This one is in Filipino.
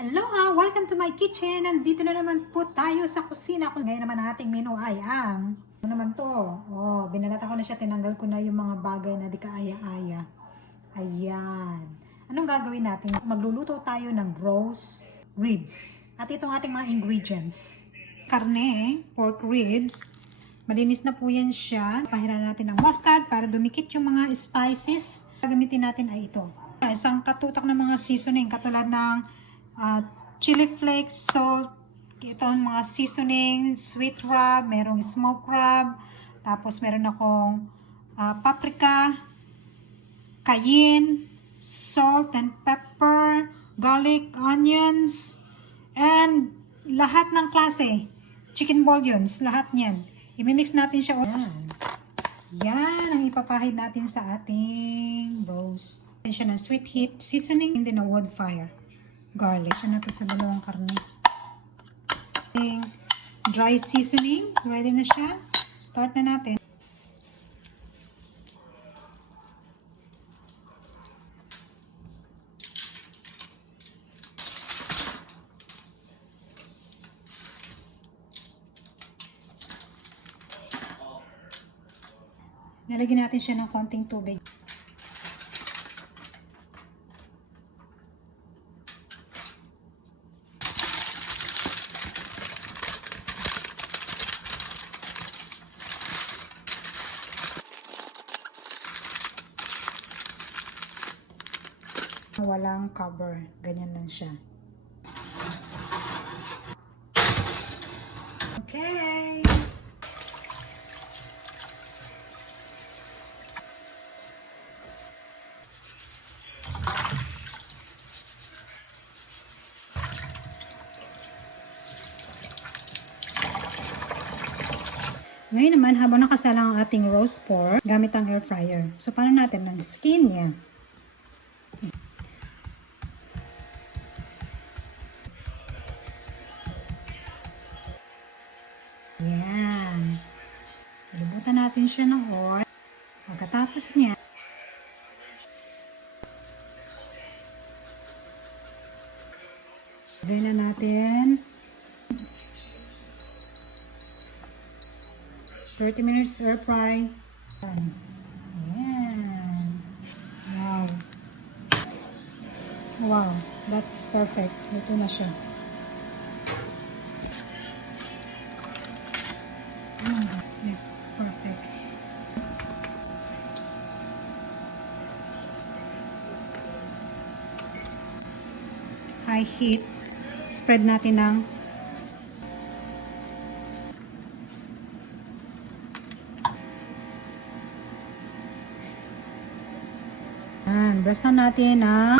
Aloha! Welcome to my kitchen! Nandito na naman po tayo sa kusina. Ngayon naman ang ating menu ay ang... Ano naman to? Oh, binalata ko na siya. Tinanggal ko na yung mga bagay na di kaaya-aya. Ayan. Anong gagawin natin? Magluluto tayo ng roast ribs. At itong ating mga ingredients. Karne, pork ribs. Malinis na po yan siya. Pahiran natin ng mustard para dumikit yung mga spices. Gagamitin natin ay ito. Isang katutak ng mga seasoning katulad ng chili flakes, salt, itong mga seasoning, sweet rub, merong smoked rub, tapos meron akong paprika, cayenne, salt and pepper, garlic, onions, and lahat ng klase, chicken bouillons, lahat niyan. Imimix natin siya. Yan ang ipapahid natin sa ating roast. Siya ng sweet heat, seasoning, and then a wood fire. Garlic. Siya na ito sa dalawang karne. Dry seasoning. Ready na siya. Start na natin. Nalagyan natin siya ng konting tubig. Walang cover. Ganyan lang siya. Okay. Ngayon naman, habang nakasalang ang ating roast pork, gamit ang air fryer. So, paano natin ng skin niya? Yan. Libutan natin siya ng oil. Pagkatapos niya, lagay na natin 30 minutes air fry. Yan. Wow. Wow. That's perfect. Ito na siya. Yes, perfect. High heat. Spread natin ng brasan natin ng